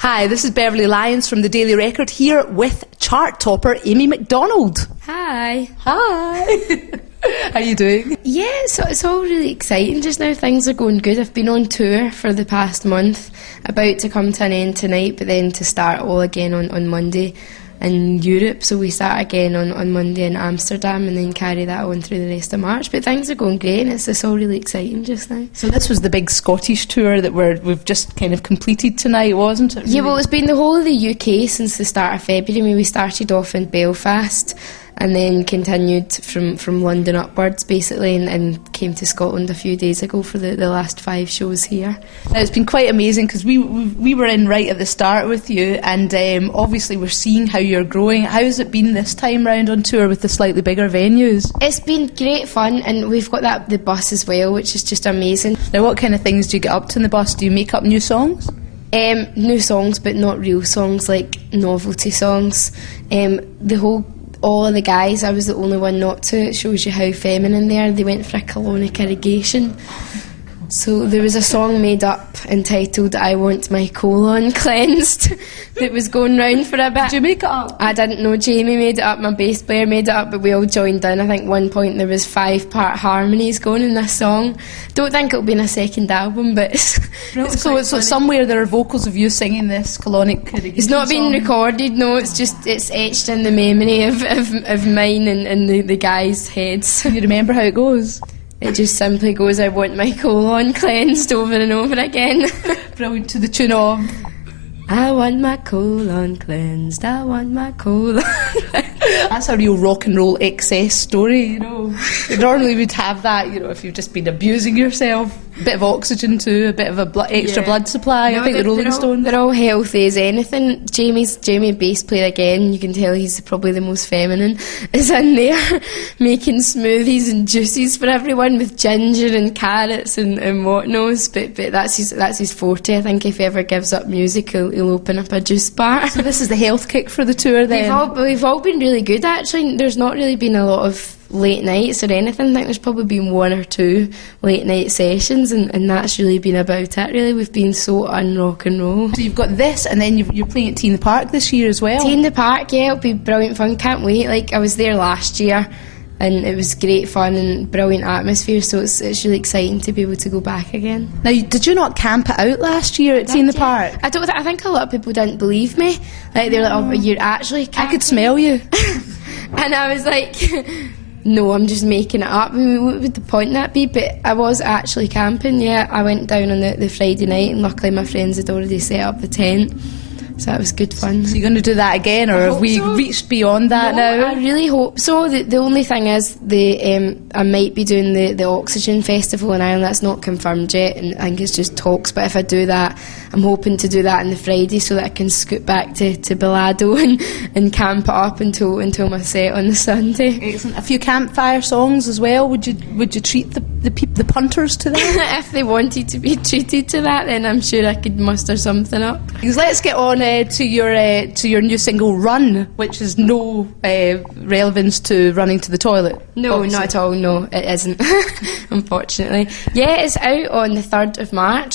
Hi, this is Beverley Lyons from the Daily Record here with chart topper Amy Macdonald. Hi. Hi. How are you doing? Yeah, it's all really exciting just now. Things are going good. I've been on tour for the past month, about to come to an end tonight, but then to start all again on Monday in Europe. So we start again on Monday in Amsterdam and then carry that on through the rest of March. But things are going great and it's all really exciting just now. So this was the big Scottish tour that we've just kind of completed tonight, wasn't it? Really? Yeah, well, it's been the whole of the UK since the start of February. I mean, we started off in Belfast and then continued from London upwards, basically, and came to Scotland a few days ago for the last 5 shows here. Now, it's been quite amazing because we were in right at the start with you, and obviously we're seeing how you're growing. How has it been this time round on tour with the slightly bigger venues? It's been great fun, and we've got the bus as well, which is just amazing. Now, what kind of things do you get up to in the bus? Do you make up new songs? New songs, but not real songs, like novelty songs. All of the guys, I was the only one not to. It shows you how feminine they are. They went for a colonic irrigation. So there was a song made up entitled I Want My Colon Cleansed that was going round for a bit. Did you make it up? I didn't know. Jamie made it up, my bass player made it up, but we all joined in. I think one point there was 5-part harmonies going in this song. Don't think it'll be in a second album, but so somewhere there are vocals of you singing this colonic irrigation It's not song. been recorded, no, it's etched in the memory of mine and the guys' heads. Do you remember how it goes? It just simply goes, I want my colon cleansed over and over again. Brilliant, to the tune of I want my colon cleansed, I want my colon. That's a real rock and roll excess story, you know. You normally would have that, you know, if you've just been abusing yourself. A bit of oxygen too, a bit of a extra blood supply. No, I think the Rolling Stones. They're all healthy as anything. Jamie, bass player again, you can tell he's probably the most feminine, is in there making smoothies and juices for everyone with ginger and carrots and whatnot. But that's his forte. I think if he ever gives up music, he'll open up a juice bar. So this is the health kick for the tour then? We've all been really good actually. There's not really been a lot of late nights or anything. I think there's probably been 1 or 2 late night sessions and that's really been about it really. We've been so un-rock and roll. So you've got this and then you're playing at Tea in the Park this year as well? Tea in the Park, yeah, it'll be brilliant fun. Can't wait. Like, I was there last year and it was great fun and brilliant atmosphere, so it's really exciting to be able to go back again. Now, did you not camp it out last year at Tea in the Park? I think a lot of people didn't believe me. Like, they're like, oh, you're actually camping? I could smell you. And I was like, no, I'm just making it up. I mean, what would the point in that be? But I was actually camping, yeah. I went down on the Friday night and luckily my friends had already set up the tent. So that was good fun. So you're going to do that again, or have we reached beyond that now? I really hope so. The only thing is, I might be doing the Oxygen Festival in Ireland. That's not confirmed yet, and I think it's just talks. But if I do that, I'm hoping to do that on the Friday so that I can scoot back to Belado and camp it up until my set on the Sunday. Excellent. A few campfire songs as well. Would you treat the punters to that? If they wanted to be treated to that, then I'm sure I could muster something up. Because let's get on to your new single Run, which has no relevance to running to the toilet. No, obviously. not at all. No, it isn't. Unfortunately, yeah, it's out on the 3rd of March.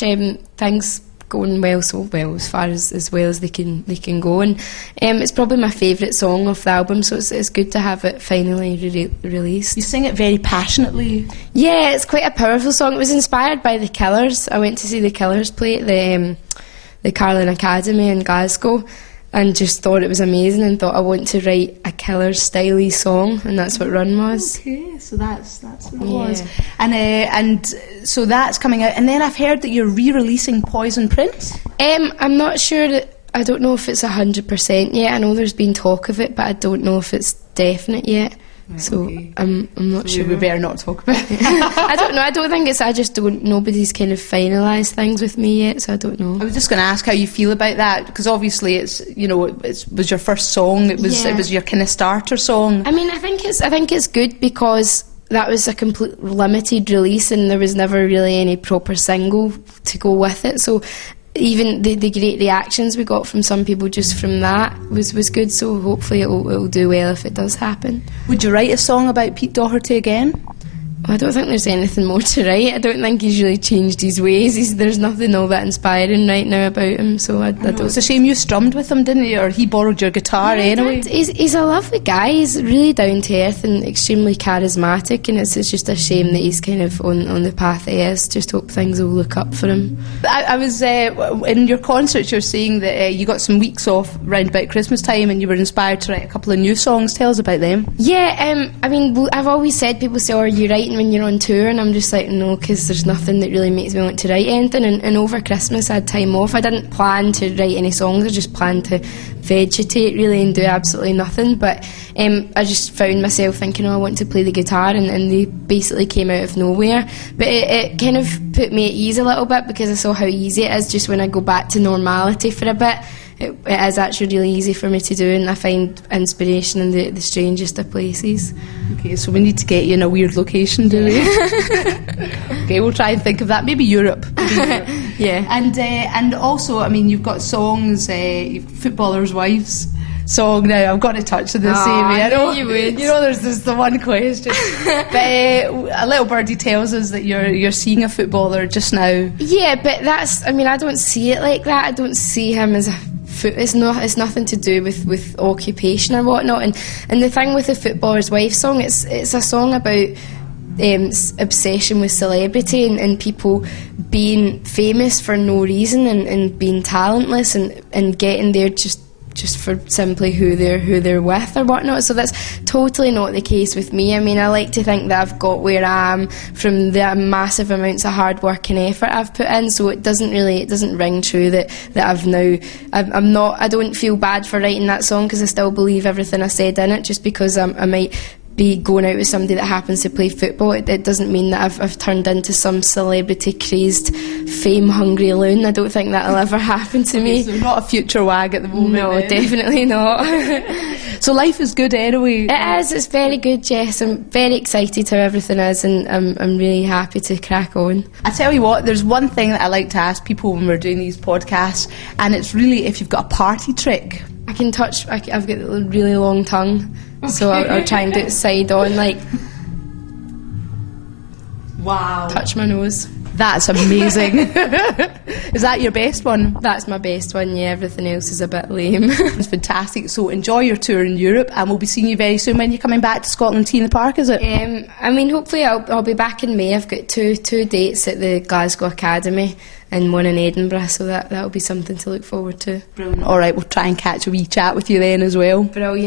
Things going so well as well as they can go, and it's probably my favourite song off the album, so it's good to have it finally released. You sing it very passionately. Yeah, it's quite a powerful song. It was inspired by the Killers. I went to see the Killers play at the Carlin Academy in Glasgow and just thought it was amazing and thought I want to write a Killers styley song, and that's what Run was. Okay, so that's what it was. And so that's coming out, and then I've heard that you're re-releasing Poison Prince. I'm not sure I don't know if it's 100% yet. I know there's been talk of it, but I don't know if it's definite yet. Right, so okay. I'm not sure. We better not talk about it. I don't know. I don't think it's. I just don't. Nobody's kind of finalised things with me yet, so I don't know. I was just going to ask how you feel about that, because obviously it was your first song. It was your kind of starter song. I mean, I think it's good because that was a complete limited release, and there was never really any proper single to go with it. So even the great reactions we got from some people just from that was good, so hopefully it'll do well if it does happen. Would you write a song about Pete Doherty again? I don't think there's anything more to write. I don't think he's really changed his ways. There's nothing all that inspiring right now about him, so I don't... It's a shame you strummed with him, didn't you? Or he borrowed your guitar anyway. He's a lovely guy. He's really down to earth and extremely charismatic, and it's just a shame that he's kind of on the path he is. Just hope things will look up for him. I was, in your concerts, you're saying that you got some weeks off round about Christmas time and you were inspired to write a couple of new songs. Tell us about them. Yeah, I mean, I've always said, people say, are you writing when you're on tour? And I'm just like, no, because there's nothing that really makes me want to write anything. And over Christmas I had time off. I didn't plan to write any songs, I just planned to vegetate really and do absolutely nothing. But I just found myself thinking, I want to play the guitar, and they basically came out of nowhere. But it kind of put me at ease a little bit, because I saw how easy it is just when I go back to normality for a bit. It is actually really easy for me to do, and I find inspiration in the strangest of places. Okay, so we need to get you in a weird location, do we? Okay, we'll try and think of that. Maybe Europe. Yeah. And also, I mean, you've got songs, Footballers' Wives song now. I've got to touch on this, Amy. I know you would. You know, there's the one question. But a little birdie tells us that you're seeing a footballer just now. Yeah, but I mean, I don't see it like that. I don't see him as a... It's nothing to do with occupation or whatnot. And the thing with the Footballer's Wife song, it's a song about obsession with celebrity and people being famous for no reason and being talentless and getting there just for simply who they're with or whatnot. So that's totally not the case with me. I mean, I like to think that I've got where I am from the massive amounts of hard work and effort I've put in, so it doesn't ring true that I don't feel bad for writing that song, because I still believe everything I said in it. Just because I might be going out with somebody that happens to play football, it doesn't mean that I've turned into some celebrity crazy fame hungry loon. I don't think that'll ever happen to me. So not a future wag at the moment. No, then. Definitely not. So life is good anyway. It is, it's very good, Jess. I'm very excited how everything is, and I'm really happy to crack on. I tell you what, there's one thing that I like to ask people when we're doing these podcasts, and it's really if you've got a party trick. I've got a really long tongue. Okay. So I'll try and do it side on, like... Wow. Touch my nose. That's amazing. Is that your best one? That's my best one, yeah. Everything else is a bit lame. It's fantastic. So enjoy your tour in Europe, and we'll be seeing you very soon. When you're coming back to Scotland Tea in the Park, is it? I mean, hopefully I'll be back in May. I've got two dates at the Glasgow Academy and one in Edinburgh, so that'll be something to look forward to. Brilliant. All right, we'll try and catch a wee chat with you then as well. Brilliant.